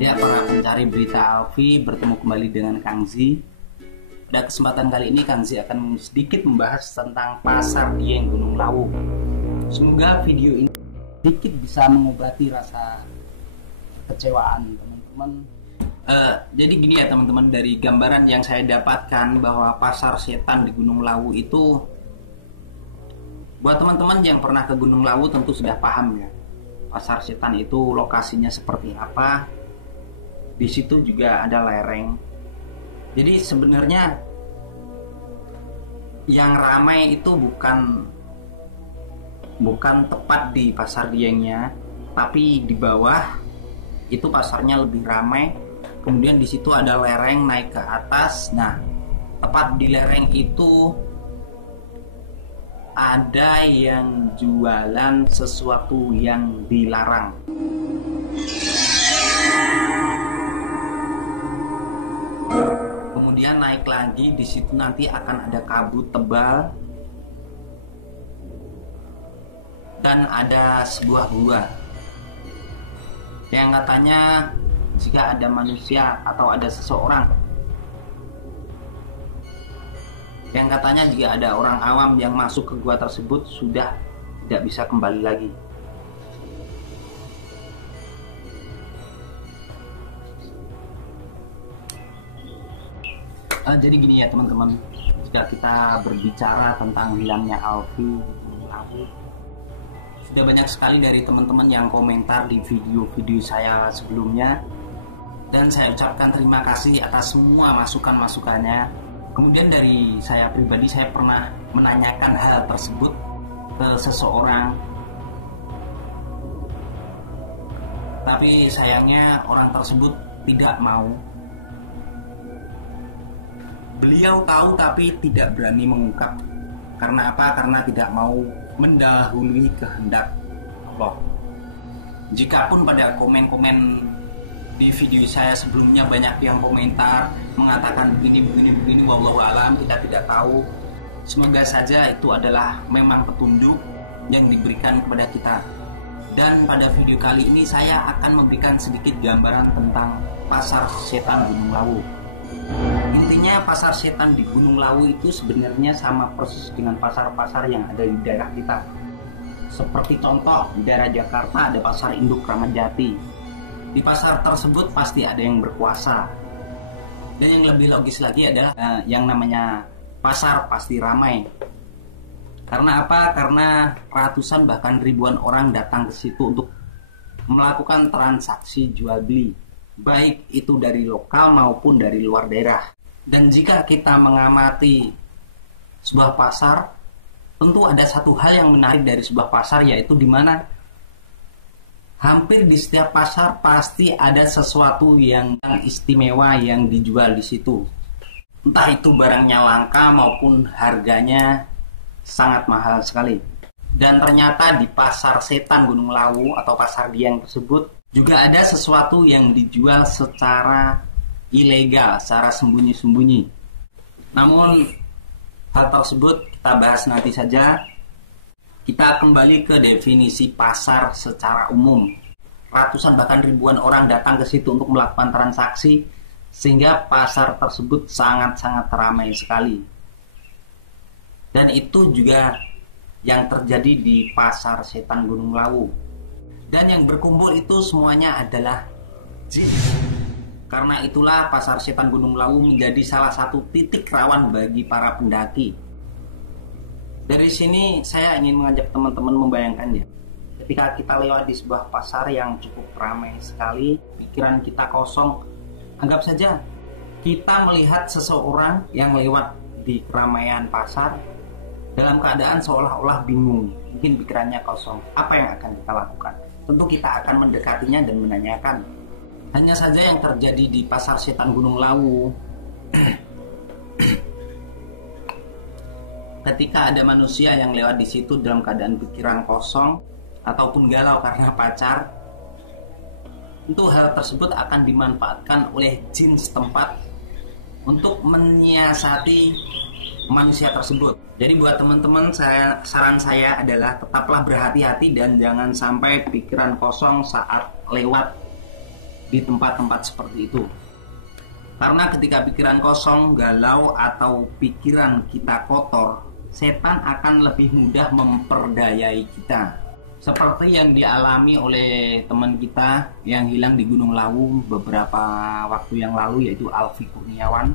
Ya, para pencari berita Alfi, bertemu kembali dengan Kang Zi. Pada kesempatan kali ini Kang Zi akan sedikit membahas tentang Pasar Dieng Gunung Lawu. Semoga video ini sedikit bisa mengobati rasa kekecewaan teman-teman. Jadi gini ya teman-teman, dari gambaran yang saya dapatkan bahwa Pasar Setan di Gunung Lawu itu, buat teman-teman yang pernah ke Gunung Lawu tentu sudah paham ya, Pasar Setan itu lokasinya seperti apa. Di situ juga ada lereng. Jadi sebenarnya yang ramai itu bukan tepat di Pasar Diengnya, tapi di bawah itu pasarnya lebih ramai. Kemudian di situ ada lereng naik ke atas. Nah, tepat di lereng itu ada yang jualan sesuatu yang dilarang. Kemudian naik lagi, di situ nanti akan ada kabut tebal dan ada sebuah gua yang katanya jika ada manusia atau ada seseorang, yang katanya jika ada orang awam yang masuk ke gua tersebut sudah tidak bisa kembali lagi. Jadi gini ya teman-teman, jika kita berbicara tentang hilangnya Alfi, sudah banyak sekali dari teman-teman yang komentar di video-video saya sebelumnya, dan saya ucapkan terima kasih atas semua masukan-masukannya. Kemudian dari saya pribadi, saya pernah menanyakan hal tersebut ke seseorang, tapi sayangnya orang tersebut tidak mau. Beliau tahu tapi tidak berani mengungkap. Karena apa? Karena tidak mau mendahului kehendak Allah. Jikapun pada komen-komen di video saya sebelumnya banyak yang komentar mengatakan begini, wallahu alam, kita tidak tahu. Semoga saja itu adalah memang petunjuk yang diberikan kepada kita. Dan pada video kali ini saya akan memberikan sedikit gambaran tentang Pasar Setan Gunung Lawu. Intinya Pasar Setan di Gunung Lawu itu sebenarnya sama persis dengan pasar-pasar yang ada di daerah kita. Seperti contoh, di daerah Jakarta ada Pasar Induk Kramat Jati. Di pasar tersebut pasti ada yang berkuasa. Dan yang lebih logis lagi adalah yang namanya pasar pasti ramai. Karena apa? Karena ratusan bahkan ribuan orang datang ke situ untuk melakukan transaksi jual beli, baik itu dari lokal maupun dari luar daerah. Dan jika kita mengamati sebuah pasar, tentu ada satu hal yang menarik dari sebuah pasar, yaitu di mana hampir di setiap pasar pasti ada sesuatu yang istimewa yang dijual di situ. Entah itu barangnya langka maupun harganya sangat mahal sekali. Dan ternyata di Pasar Setan Gunung Lawu atau Pasar Dieng tersebut juga ada sesuatu yang dijual secara ilegal, secara sembunyi-sembunyi. Namun hal tersebut kita bahas nanti saja. Kita kembali ke definisi pasar secara umum. Ratusan bahkan ribuan orang datang ke situ untuk melakukan transaksi, sehingga pasar tersebut sangat-sangat ramai sekali. Dan itu juga yang terjadi di Pasar Setan Gunung Lawu. Dan yang berkumpul itu semuanya adalah jin. Karena itulah Pasar Setan Gunung Lawu menjadi salah satu titik rawan bagi para pendaki. Dari sini saya ingin mengajak teman-teman membayangkannya. Ketika kita lewat di sebuah pasar yang cukup ramai sekali, pikiran kita kosong. Anggap saja kita melihat seseorang yang lewat di keramaian pasar dalam keadaan seolah-olah bingung. Mungkin pikirannya kosong. Apa yang akan kita lakukan? Tentu kita akan mendekatinya dan menanyakan. Hanya saja yang terjadi di Pasar Setan Gunung Lawu, ketika ada manusia yang lewat di situ dalam keadaan pikiran kosong ataupun galau karena pacar, tentu hal tersebut akan dimanfaatkan oleh jin setempat untuk menyiasati manusia tersebut. Jadi buat teman-teman, saran saya adalah tetaplah berhati-hati dan jangan sampai pikiran kosong saat lewat di tempat-tempat seperti itu. Karena ketika pikiran kosong, galau, atau pikiran kita kotor, setan akan lebih mudah memperdayai kita. Seperti yang dialami oleh teman kita yang hilang di Gunung Lawu beberapa waktu yang lalu, yaitu Alfi Kurniawan.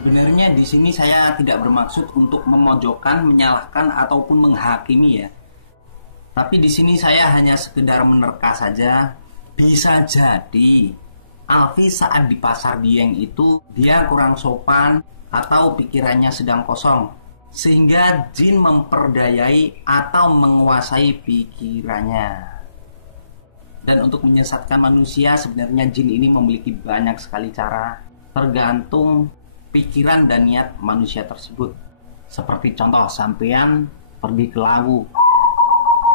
Sebenarnya di sini saya tidak bermaksud untuk memojokkan, menyalahkan, ataupun menghakimi ya. Tapi di sini saya hanya sekedar menerka saja. Bisa jadi Alfi saat di pasar Dieng itu dia kurang sopan atau pikirannya sedang kosong, sehingga jin memperdayai atau menguasai pikirannya. Dan untuk menyesatkan manusia, sebenarnya jin ini memiliki banyak sekali cara, tergantung pikiran dan niat manusia tersebut. Seperti contoh, sampean pergi ke Lawu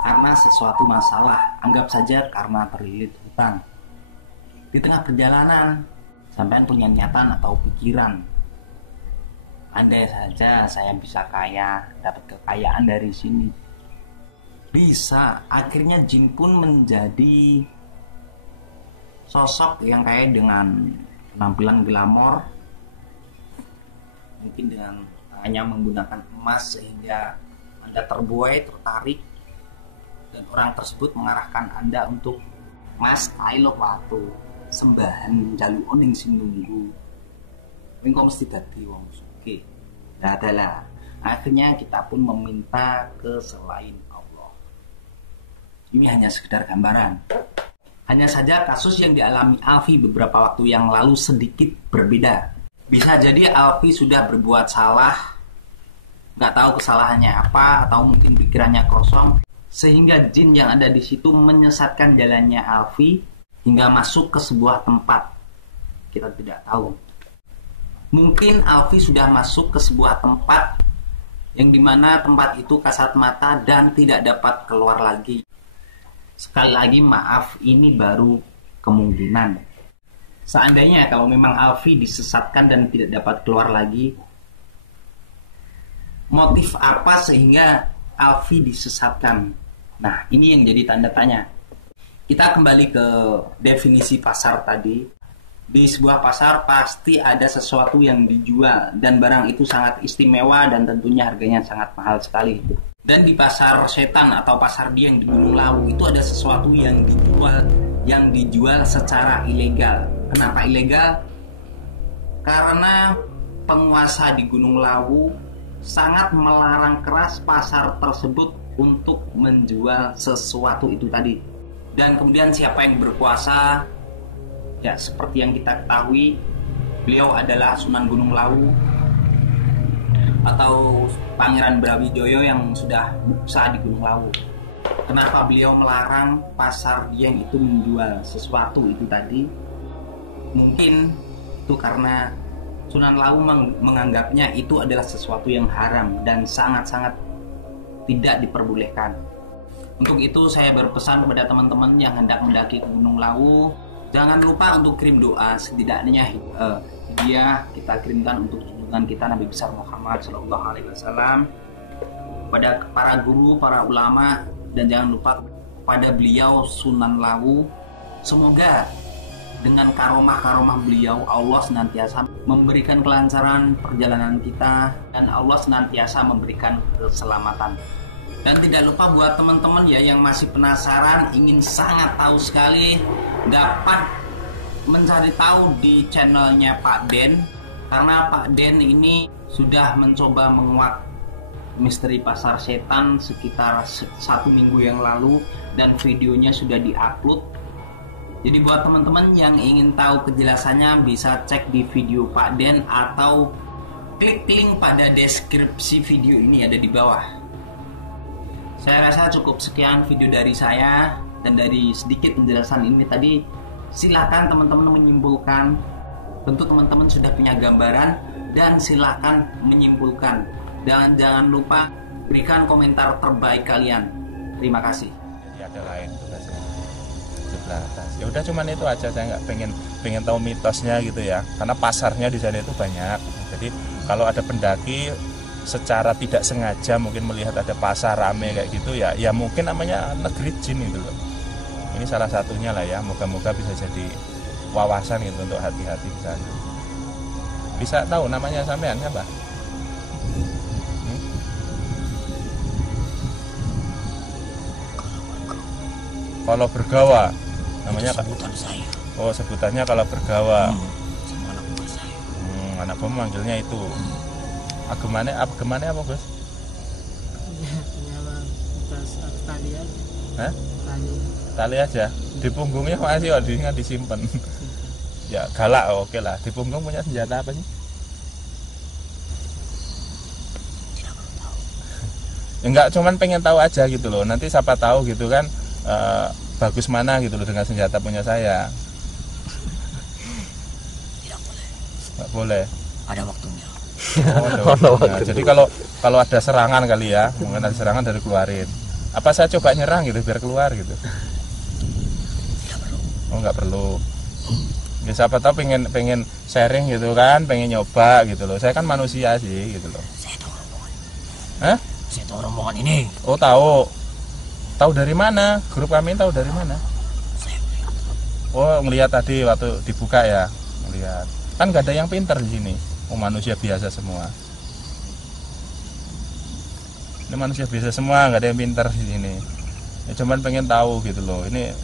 karena sesuatu masalah, anggap saja karena terlilit hutang. Di tengah perjalanan, sampean punya niatan atau pikiran, andai saja saya bisa kaya, dapat kekayaan dari sini. Bisa, akhirnya jin pun menjadi sosok yang kaya dengan penampilan glamor, mungkin dengan hanya menggunakan emas, sehingga Anda terbuai, tertarik, dan orang tersebut mengarahkan Anda untuk mas kailo watu sembahan jalu oning sing nunggu engko mesti dadi wong sugih. Nah adalah akhirnya kita pun meminta ke selain Allah. Ini hanya sekedar gambaran. Hanya saja kasus yang dialami Alfi beberapa waktu yang lalu sedikit berbeda. Bisa jadi Alfi sudah berbuat salah, nggak tahu kesalahannya apa, atau mungkin pikirannya kosong, sehingga jin yang ada di situ menyesatkan jalannya Alfi hingga masuk ke sebuah tempat. Kita tidak tahu. Mungkin Alfi sudah masuk ke sebuah tempat yang dimana tempat itu kasat mata dan tidak dapat keluar lagi. Sekali lagi maaf, ini baru kemungkinan. Seandainya kalau memang Alfi disesatkan dan tidak dapat keluar lagi, motif apa sehingga Alfi disesatkan? Nah, ini yang jadi tanda tanya. Kita kembali ke definisi pasar tadi. Di sebuah pasar pasti ada sesuatu yang dijual, dan barang itu sangat istimewa dan tentunya harganya sangat mahal sekali. Dan di pasar setan atau pasar Dieng di Gunung Lawu itu ada sesuatu yang dijual secara ilegal. Kenapa ilegal? Karena penguasa di Gunung Lawu sangat melarang keras pasar tersebut untuk menjual sesuatu itu tadi. Dan kemudian siapa yang berkuasa? Ya, seperti yang kita ketahui, beliau adalah Sunan Gunung Lawu atau Pangeran Brawijaya yang sudah muksa di Gunung Lawu. Kenapa beliau melarang pasar Dieng itu menjual sesuatu itu tadi? Mungkin itu karena Sunan Lawu menganggapnya itu adalah sesuatu yang haram dan sangat-sangat tidak diperbolehkan. Untuk itu saya berpesan kepada teman-teman yang hendak mendaki Gunung Lawu, jangan lupa untuk kirim doa, setidaknya hadiah kita kirimkan untuk junjungan kita Nabi besar Muhammad SAW, pada para guru, para ulama, dan jangan lupa pada beliau Sunan Lawu. Semoga dengan karomah-karomah beliau Allah senantiasa memberikan kelancaran perjalanan kita dan Allah senantiasa memberikan keselamatan. Dan tidak lupa buat teman-teman ya yang masih penasaran, ingin sangat tahu sekali, dapat mencari tahu di channelnya Pak Den, karena Pak Den ini sudah mencoba menguak misteri pasar setan sekitar 1 minggu yang lalu dan videonya sudah diupload. Jadi buat teman-teman yang ingin tahu kejelasannya bisa cek di video Pak Den atau klik link pada deskripsi video ini ada di bawah. Saya rasa cukup sekian video dari saya, dan dari sedikit penjelasan ini tadi silakan teman-teman menyimpulkan. Tentu teman-teman sudah punya gambaran dan silakan menyimpulkan. Dan jangan lupa berikan komentar terbaik kalian. Terima kasih. Ya ada lain tugasnya sebelah atas. Ya udah cuman itu aja, saya nggak pengen tahu mitosnya gitu ya. Karena pasarnya di sana itu banyak. Jadi kalau ada pendaki secara tidak sengaja mungkin melihat ada pasar rame kayak gitu ya, ya mungkin namanya negeri jin itu loh. Ini salah satunya lah ya, moga-moga bisa jadi wawasan gitu untuk hati-hati di sana. Bisa tahu namanya sampean siapa? Kalau bergawa namanya sebutan saya. Oh, sebutannya kalau bergawa. Sama anak buah saya. Anak buah manggilnya itu. Agemane apa, Gus? Nyala tali aja. Hah? Tali. Tali aja. Di punggungnya masih disimpan. Ya, galak oke lah. Di punggung punya senjata apa sih? Tidak perlu tahu. Enggak, cuman pengen tahu aja gitu loh. Nanti siapa tahu gitu kan bagus mana gitu loh dengan senjata punya saya. Tidak boleh. Enggak boleh. Ada waktunya. Oh, ada waktunya. Jadi kalau ada serangan kali ya, mungkin ada serangan dari keluarin. Apa saya coba nyerang gitu biar keluar gitu? Tidak perlu. Oh, nggak perlu. Ya, siapa tahu pengen sharing gitu kan, pengen nyoba gitu loh. Saya kan manusia sih gitu loh. Saya tahu rombongan. Hah? Saya tahu rombongan ini. Oh, tahu. Tahu dari mana? Grup kami tahu dari mana? Saya melihat. Oh, ngelihat tadi waktu dibuka ya, ngelihat. Kan nggak ada yang pintar di sini. Oh, manusia biasa semua. Ini manusia biasa semua, nggak ada yang pintar di sini. Ya, cuman pengen tahu gitu loh. Ini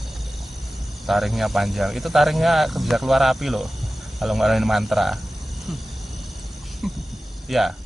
taringnya panjang. Itu taringnya bisa keluar api loh. Kalau nggak ada mantra. Ya.